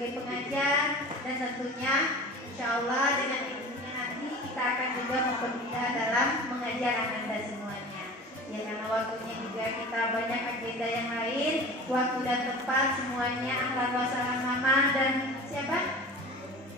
sebagai pengajar, dan tentunya insya Allah dengan ilmunya nanti kita akan juga mempermudah dalam mengajar Anda semuanya. Ya, karena waktunya juga kita banyak agenda yang lain, waktu dan tempat semuanya. Ahlan wa sahlan mama dan siapa?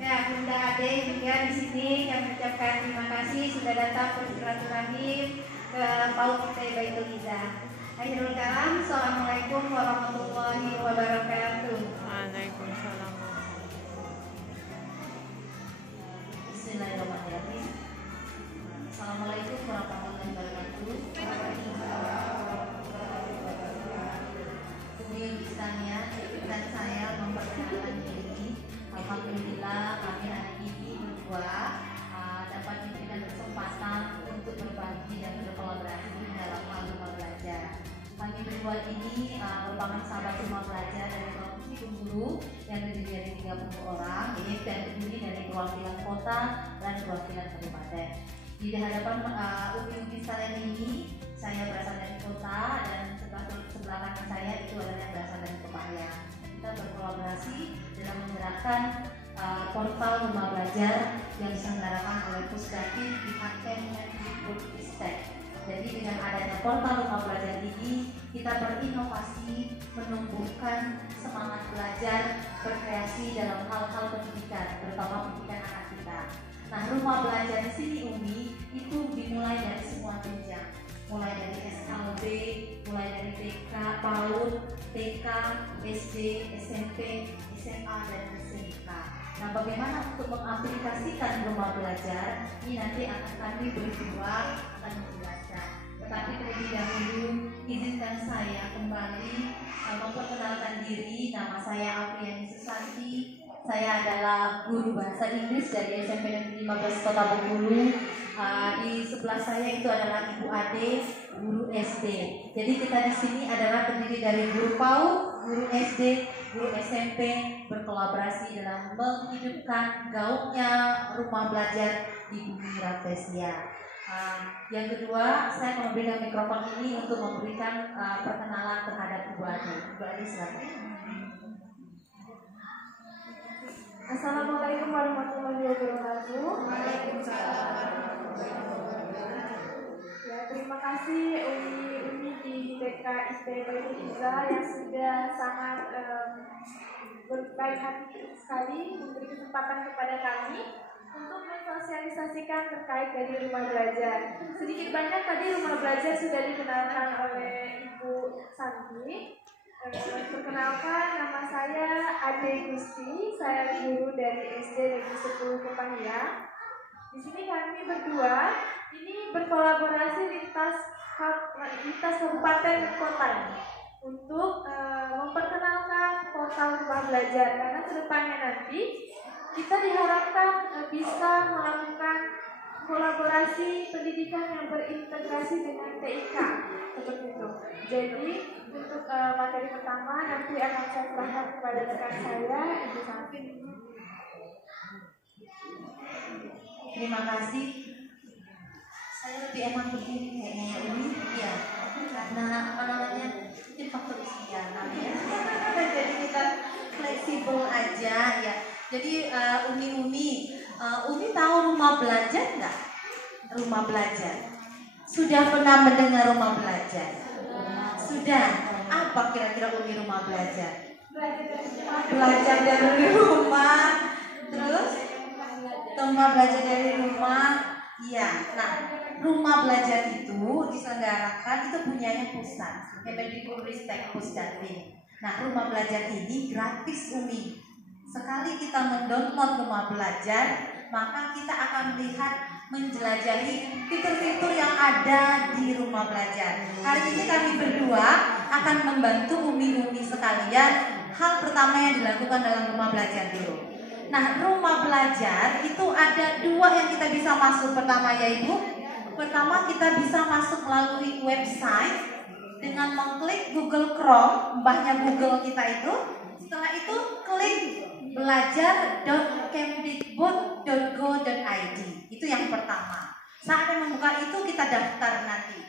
Ya, Bunda Ade juga di sini. Kami ucapkan terima kasih sudah datang bersilaturahmi ke PAUD kita Baitul Izzah. Akhirul kalam, assalamualaikum warahmatullahi wabarakatuh. Waalaikumsalam. Bismillahirrahmanirrahim. Assalamualaikum warahmatullahi wabarakatuh. Kemudian bisanya dan saya memperkenalkan diri. Alhamdulillah kami hari ini berdua dapat diberikan kesempatan untuk berbagi dan berkolaborasi dalam hal rumah belajar. Kami berdua ini merupakan sahabat rumah belajar dari Provinsi Bengkulu yang terdiri dari 30 orang, ini terdiri dari perwakilan kota dan perwakilan kabupaten. Di hadapan umi-umi sekalian ini, saya berasal dari kota dan sebelah kanan saya itu adalah yang berasal dari Kepahyang. Kita berkolaborasi dalam menggerakkan portal rumah belajar yang diselenggarakan oleh Pusdatin pihak Kemendikbudristek. Jadi dengan adanya portal rumah belajar ini, kita berinovasi, menumbuhkan semangat belajar, berkreasi dalam hal-hal pendidikan, terutama pendidikan anak kita. Nah, rumah belajar di sini Umi itu dimulai dari semua jenjang, mulai dari SKB, mulai dari TK, PAUD, TK, SD, SMP, SMA dan SMK. Nah, bagaimana untuk mengaplikasikan rumah belajar ini nanti akan kami berdua akan menjelaskan. Tetapi terlebih dahulu izinkan saya kembali memperkenalkan diri. Nama saya Apriani Susanti. Saya adalah guru bahasa Inggris dari SMP Negeri 15 Kota Bengkulu. Di sebelah saya itu adalah Ibu Ade, guru SD. Jadi kita di sini adalah terdiri dari guru PAUD, guru SD, guru SMP, berkolaborasi dalam menghidupkan gaungnya rumah belajar di Bumi Raptesia. Yang kedua, saya akan memberikan mikrofon ini untuk memberikan perkenalan terhadap Ibu Ade. Ibu Ade, silakan. Assalamualaikum warahmatullahi wabarakatuh. Ya, terima kasih Umi di TK SD Baitul Izzah yang sudah sangat berbaik hati sekali memberi kesempatan kepada kami untuk mensosialisasikan terkait dari rumah belajar. Sedikit banyak tadi rumah belajar sudah dikenalkan oleh Ibu Santi. Perkenalkan, nama saya Ade Gusti, saya guru dari SD Negeri 10 Kepahyang. Di sini kami berdua ini berkolaborasi lintas kabupaten dan kota untuk memperkenalkan portal rumah belajar, karena kedepannya nanti kita diharapkan bisa melakukan kolaborasi pendidikan yang berintegrasi dengan TIK seperti itu. Jadi untuk materi pertama nanti akan saya serahkan kepada rekan saya, Ibu Santi. Terima kasih. Saya lebih enak begini kayaknya ya Umi. Iya. Karena apa namanya? Mungkin faktor usia kali ya. Jadi kita fleksibel aja ya. Jadi Umi tahu rumah belajar nggak? Rumah belajar. Sudah pernah mendengar rumah belajar? Sudah. Apa kira-kira Umi rumah belajar? Belajar dari rumah. Terus tempat belajar dari rumah. Iya. Nah, rumah belajar itu diselenggarakan itu punyanya pusat. Kemendikbudristek Pusdatin. Nah, rumah belajar ini gratis Umi. Sekali kita mendownload rumah belajar, maka kita akan melihat, menjelajahi fitur-fitur yang ada di rumah belajar. Hari ini kami berdua akan membantu umi-umi sekalian hal pertama yang dilakukan dalam rumah belajar dulu. Nah, rumah belajar itu ada dua yang kita bisa masuk. Pertama ya Ibu, pertama kita bisa masuk melalui website dengan mengklik Google Chrome, mbahnya Google kita itu. Setelah itu klik belajar.kemdikbud.go.id. Itu yang pertama. Saat yang membuka itu kita daftar nanti.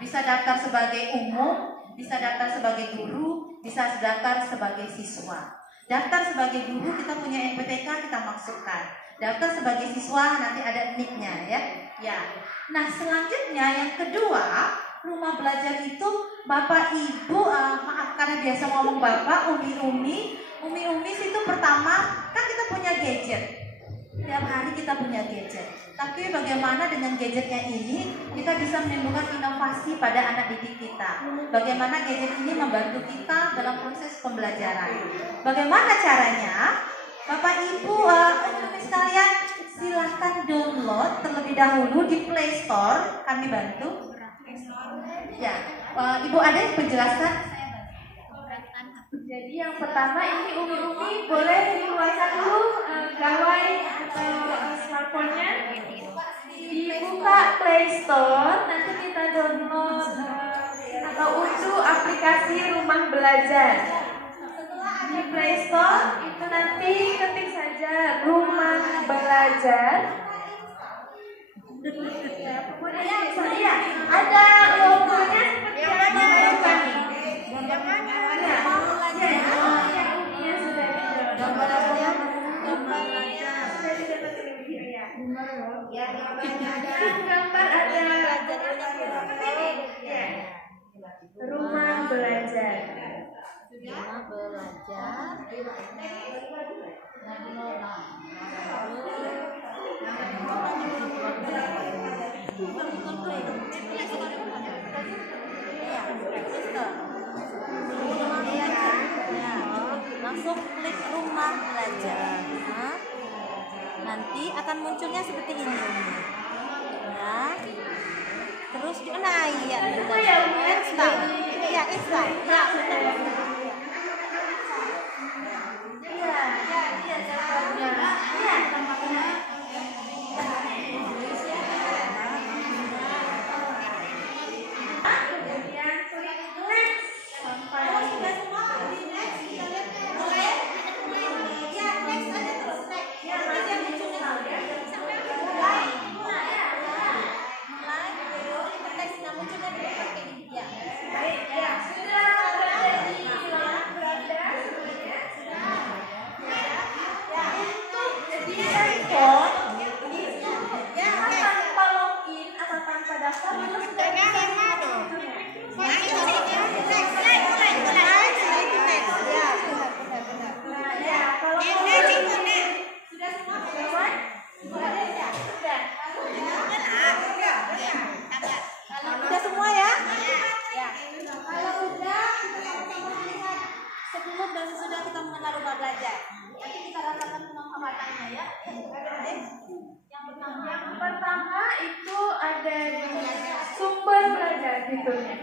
Bisa daftar sebagai umum, bisa daftar sebagai guru, bisa daftar sebagai siswa. Daftar sebagai guru kita punya NPTK kita masukkan. Daftar sebagai siswa nanti ada NIK-nya ya. Ya. Nah selanjutnya yang kedua, rumah belajar itu Bapak Ibu maaf karena biasa ngomong Bapak Umi itu pertama kan kita punya gadget. Tiap hari kita punya gadget. Tapi bagaimana dengan gadgetnya ini kita bisa menimbulkan inovasi pada anak didik kita. Bagaimana gadget ini membantu kita dalam proses pembelajaran. Bagaimana caranya? Bapak Ibu sekalian silahkan download terlebih dahulu di Play Store. Kami bantu. Ya, Ibu ada yang menjelaskan? Jadi yang pertama ini Umi boleh dikeluarkan dulu gawai atau smartphone-nya, dibuka Play Store, nanti kita download atau unduh aplikasi Rumah Belajar. Di Play Store itu nanti ketik saja Rumah Belajar. Ya, ada logonya seperti yang dibayangkan nih. Gambar ada Rumah Belajar. Langsung klik Rumah Belajar. Nanti akan munculnya seperti ini. Ya. Terus ya, install. Ya, install. Ya, pertama itu ada di sumber belajar fiturnya.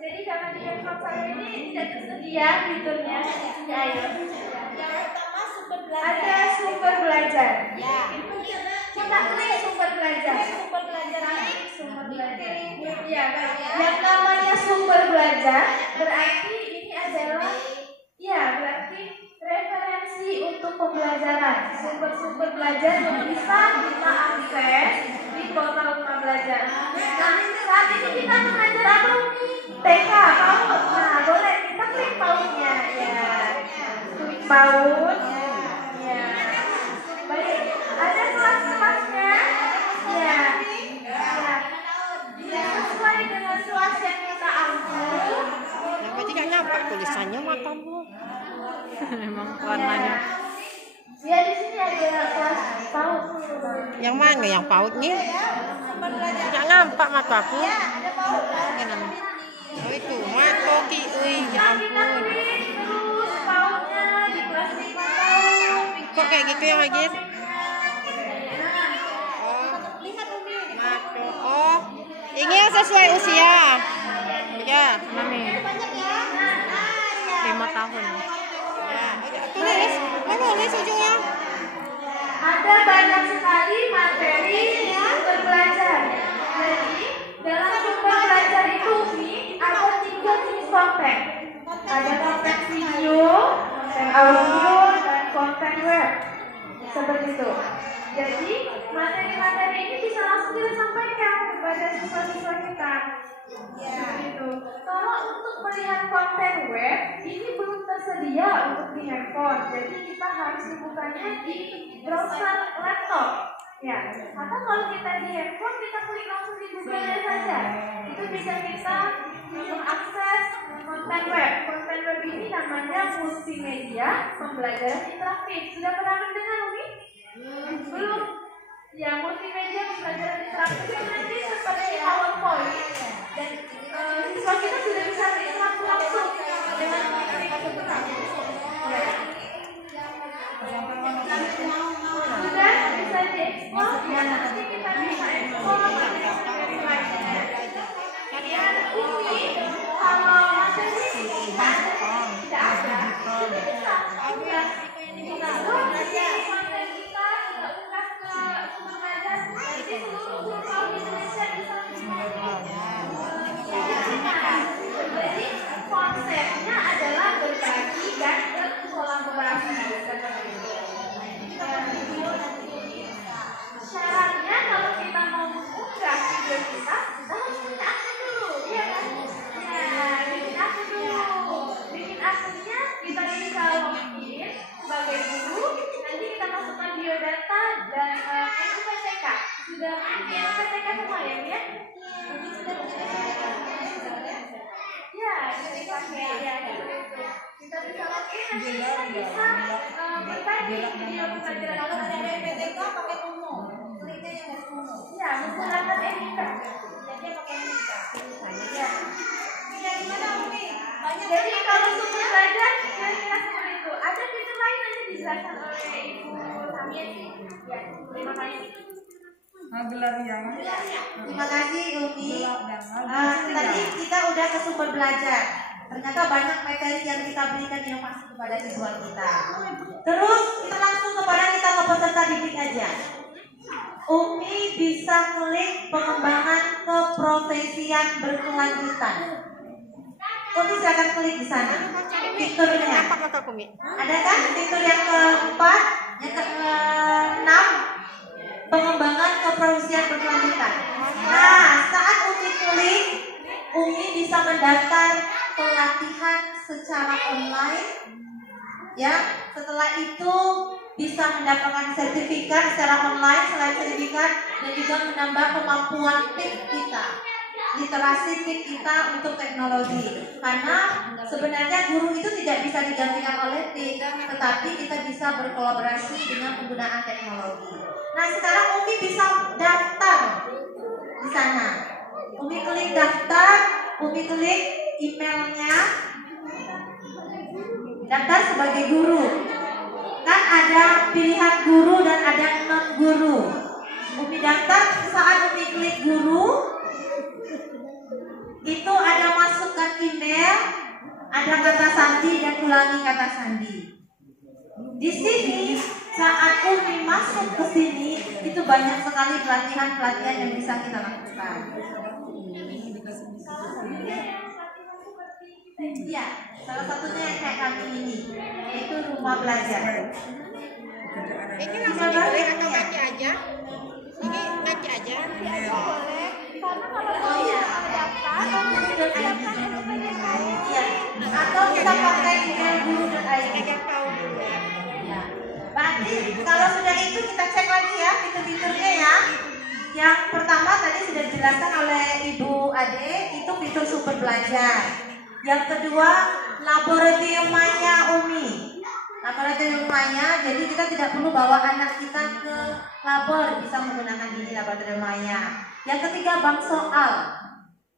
Jadi karena di handphone saya ini tidak tersedia fiturnya, ayo. Ada sumber belajar. Kita klik sumber belajar. Sumber belajar. Ya, yang namanya sumber belajar berarti ini adalah berarti referensi untuk pembelajaran, sumber-sumber belajar yang bisa kita akses di portal Rumah Belajar. Nah, saat ini kita mengajar apa nih? TK, PAUD. Nah, boleh kita klik PAUD-nya, ya. Klik PAUD. Ya. Baik, ada kelas-kelasnya. Ya. Sesuai dengan kelas yang kita ambil. Kenapa tidak nampak tulisannya matamu? Memang warnanya. Ya di sini ada kelas PAUD. Yang mana yang PAUD-nya? Tidak nampak mataku. Oh itu matoki, ya ampun. Terus PAUD-nya di kelas PAUD. Kok kayak gitu ya Magir? Mato. Oh, ini yang sesuai usia. Ya, Mami. 5 tahun. Tulis, mana tulis ujungnya? Ada banyak sekali materi sumber belajar. Jadi dalam sumber belajar itu ada 3 jenis konten. Ada konten video, konten audio, dan konten web. Seperti itu. Jadi materi-materi ini bisa langsung kita sampaikan kepada siswa-siswa kita. Gitu. Kalau untuk melihat konten web ini belum tersedia untuk di handphone. Jadi kita harus membukanya di browser laptop. Ya, atau kalau kita di handphone kita klik langsung di Google saja. Itu bisa kita mengakses konten web. Konten web ini namanya multimedia pembelajaran interaktif. Sudah pernah mendengar Umi? Belum? Ya, multimedia pembelajaran interaktif itu nanti seperti PowerPoint dan siswa kita sudah bisa berinteraksi langsung dengan mengklik sebentar. Ya. Sudah bisa diekspor, ya nanti kita bisa ekspor materi lainnya. Ya, Umi, kalau materi tidak ada, kita bisa unggah. Nanti konten kita unggah ke sumber belajar. Nanti seluruh guru Indonesia bisa jadi konsepnya adalah berbagi dan berkolaborasi. Syaratnya kalau kita mau mengunggah video kita harus punya akun dulu, iya kan? Ya, bikin akun dulu. Bikin akunnya kita bisa login sebagai guru. Nanti kita masukkan biodata dan NPTK. Sudah NPTK semua ya, ya? Ya, jadi pakai ya itu. Kita bisa login nanti kita bisa bertanya video pembelajaran. Kalau ada NPTK pakai umum. Kliknya yang dari umum. Ya, menggunakan NIK. Jadi pakai NIK. Ya. Dari mana Umi? Jadi kalau sumber belajar kira-kira seperti itu. Ada fitur lain nanti dijelaskan oleh Ibu Samia sih. Ya, terima kasih. Terima kasih Umi. Tadi kita udah ke sumber belajar. Ternyata banyak materi yang kita berikan inovasi kepada siswa kita. Terus kita langsung kita ke peserta didik aja. Umi bisa klik pengembangan keprofesian berkelanjutan. Umi silakan klik di sana. Fiturnya. Ada kan fitur yang keempat, yang keenam, pengembangan keprofesian berkelanjutan. Nah, saat Umi klik, Umi bisa mendaftar pelatihan secara online. Ya, setelah itu bisa mendapatkan sertifikat secara online. Selain sertifikat, dan juga menambah kemampuan TIK kita, literasi TIK kita untuk teknologi. Karena sebenarnya guru itu tidak bisa digantikan oleh TIK, tetapi kita bisa berkolaborasi dengan penggunaan teknologi. Nah, sekarang Umi bisa daftar di sana. Umi klik daftar, Umi klik emailnya, daftar sebagai guru. Kan ada pilihan guru dan ada non guru. Umi daftar, saat Umi klik guru, itu ada masukkan email, ada kata sandi dan ulangi kata sandi. Di sini saat Umi masuk ke sini, itu banyak sekali pelatihan-pelatihan yang bisa kita lakukan. Ya, salah satunya yang kayak kami ini, yaitu rumah belajar. Ini langsung dibeli atau ngaji aja? Ini ngaji aja? Boleh, karena kalau ada daftar, Iya, atau kita pakai email guru.id. Ya. Berarti kalau sudah itu kita cek lagi ya fitur-fiturnya ya. Yang pertama tadi sudah dijelaskan oleh Ibu Ade, itu fitur sumber belajar. Yang kedua, laboratoriumnya Umi. Laboratoriumnya, jadi kita tidak perlu bawa anak kita ke labor, bisa menggunakan ini laboratoriumnya. Yang ketiga, bank soal.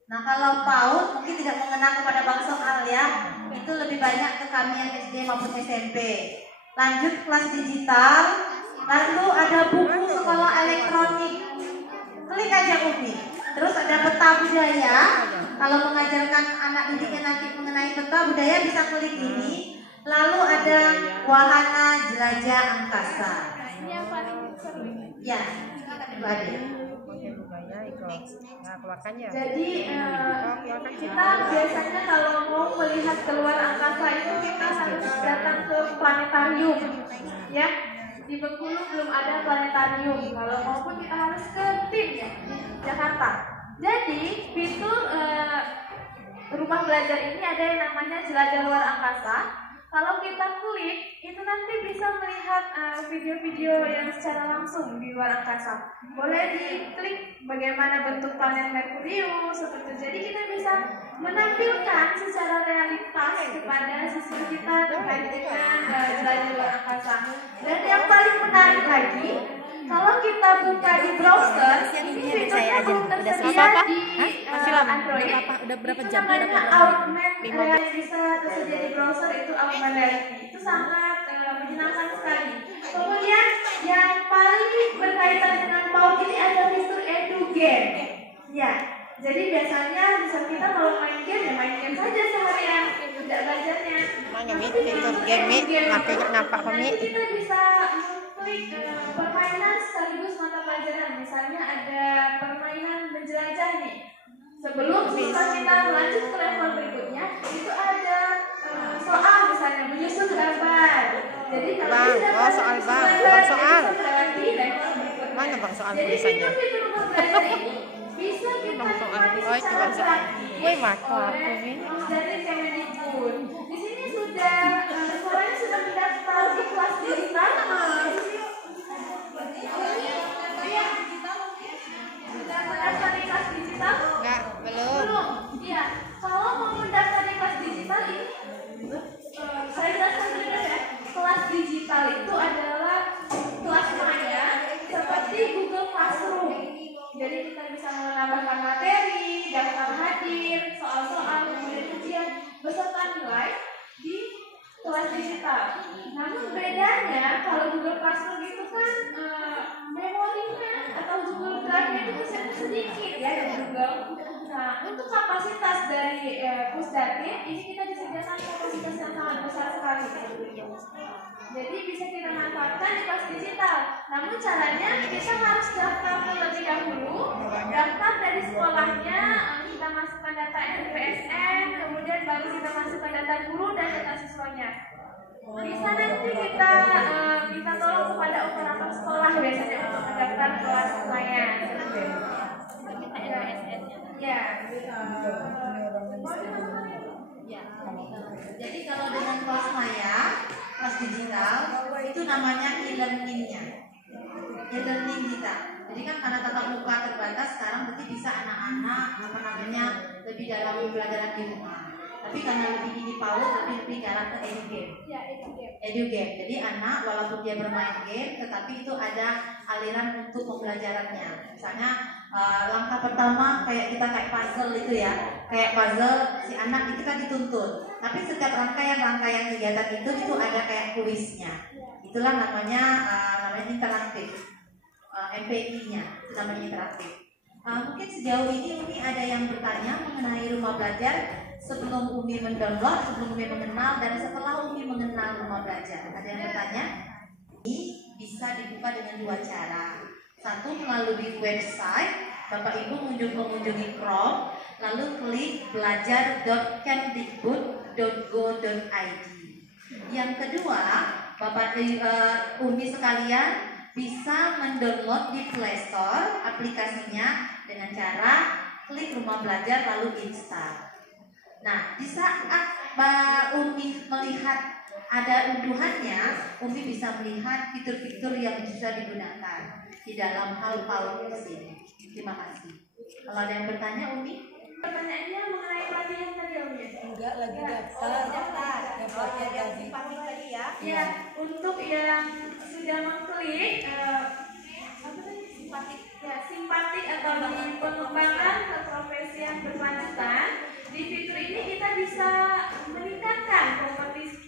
Nah, kalau PAUD mungkin tidak mengenal kepada bank soal ya. Itu lebih banyak ke kami yang SD maupun SMP. Lanjut kelas digital. Lalu ada buku sekolah elektronik. Klik aja Umi. Terus ada peta budaya. Kalau mengajarkan anak didiknya nanti mengenai peta budaya bisa klik ini. Lalu ada wahana jelajah angkasa. ini yang paling seru. Ya, itu ada. Jadi kita biasanya kalau mau melihat keluar angkasa itu kita harus datang ke planetarium, ya. Di Bengkulu belum ada planetarium. Kalau maupun kita harus ke TIM ya, di Jakarta. Jadi fitur rumah belajar ini ada yang namanya jelajah luar angkasa. kalau kita klik itu nanti bisa melihat video-video yang secara langsung di luar angkasa. Boleh diklik bagaimana bentuk planet Merkurius seperti itu. Jadi kita bisa menampilkan secara realitas kepada siswa kita terkait dengan jelajah luar angkasa. Dan yang paling menarik lagi, kalau kita buka di browser, ini fiturnya belum tersedia di Android. Udah berapa itu jam? namanya augmented reality, bisa tersedia di browser, itu augmented reality. Itu sangat menyenangkan sekali. Kemudian yang paling berkaitan dengan PAUD ini ada fitur edu game. Ya, jadi biasanya misal kita kalau main game ya main game saja seharian, tidak belajarnya. Mana Mi? Fitur game Mi? Makanya nampak Mi? Kita bisa klik permainan sekaligus mata pelajaran. Misalnya ada permainan menjelajah nih. Sebelum kita lanjut ke level berikutnya, itu ada soal misalnya menyusun gambar. Jadi kalau soal bang, soal. Mana bang soal tulisannya? Fitur pembelajaran ini bisa kita nikmati secara gratis Woi aku ini. Dari Kemendikbud. Di sini sudah suaranya sudah mendaftar di kelas digital. Sudah mendaftar di kelas digital? Enggak, belum. Iya, kalau mau mendaftar di kelas digital ini, saya jelaskan dulu ya. Kelas digital itu adalah kelas maya seperti Google Classroom. Jadi kita bisa menambahkan materi, daftar hadir, soal-soal, kemudian ujian beserta nilai di kelas digital. Namun bedanya kalau Google Classroom itu kan memorinya atau Google Drive-nya itu sedikit ya dari Google. Nah, untuk kapasitas dari Pusdatin ini kita disediakan kapasitas yang sangat besar sekali. Jadi bisa kita manfaatkan di kelas digital. Namun caranya kita harus daftar terlebih dahulu. Daftar dari sekolahnya, kita masukkan data NPSN, kemudian baru kita masukkan data guru dan data siswanya. Bisa nanti kita minta tolong kepada operator sekolah biasanya untuk mendaftar kelas layan. Ya. Jadi kalau dengan kelas maya, kelas digital itu namanya e-learning-nya. E-learning kita. Jadi kan karena tatap muka terbatas, sekarang berarti bisa anak-anak lebih dalam pelajaran di rumah. Tapi karena lebih ini PAUD, lebih dalam ke edu game. Edu game. Jadi anak walaupun dia bermain game, tetapi itu ada aliran untuk pembelajarannya. Misalnya langkah pertama kayak puzzle itu ya, kayak puzzle si anak itu kan dituntut. Tapi setiap rangkaian kegiatan itu ada kayak kuisnya. Itulah namanya interaktif. MPI-nya itu namanya interaktif. Mungkin sejauh ini Umi ada yang bertanya mengenai rumah belajar sebelum Umi mendownload, sebelum Umi mengenal, dan setelah Umi mengenal rumah belajar. Ada yang bertanya? Ini bisa dibuka dengan dua cara. Satu melalui website, Bapak Ibu mengunjungi Chrome, lalu klik belajar.kemdikbud.go.id. Yang kedua, Bapak Umi sekalian bisa mendownload di Play Store aplikasinya dengan cara klik rumah belajar lalu install. Nah, di saat Mbak Umi melihat ada unduhannya, Umi bisa melihat fitur-fitur yang bisa digunakan di dalam hal PAUD di sini. Terima kasih. Kalau ada yang bertanya, Umi? Pertanyaannya mengenai pelatihan tadi, Umi? Enggak, lagi daftar. Daftarnya tadi ya. Ya, untuk yang sudah mengklik simpatik atau di pengembangan keprofesian berkelanjutan, di fitur ini kita bisa meningkatkan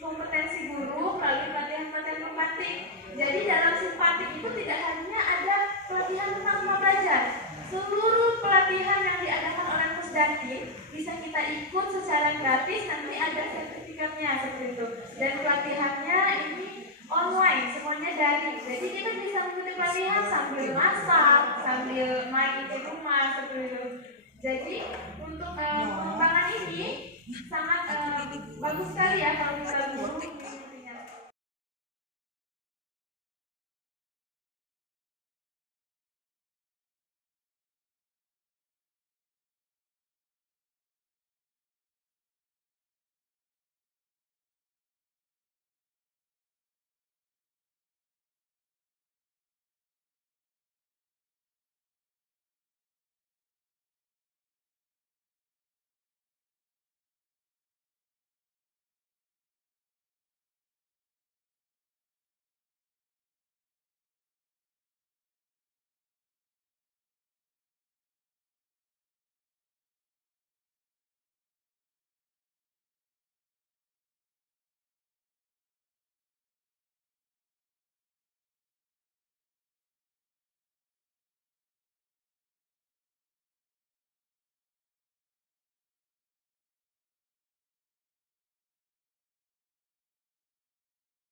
kompetensi guru melalui pelatihan-pelatihan simpatik. Jadi dalam simpatik itu tidak hanya ada pelatihan tentang rumah belajar, seluruh pelatihan yang diadakan oleh Pusdatin bisa kita ikut secara gratis, nanti ada sertifikatnya seperti itu. Dan pelatihannya ini online, semuanya daring. Jadi kita bisa mengikuti pelatihan sambil masak, sambil main di rumah seperti itu. Jadi untuk pengembangan ini sangat bagus sekali ya kalau kita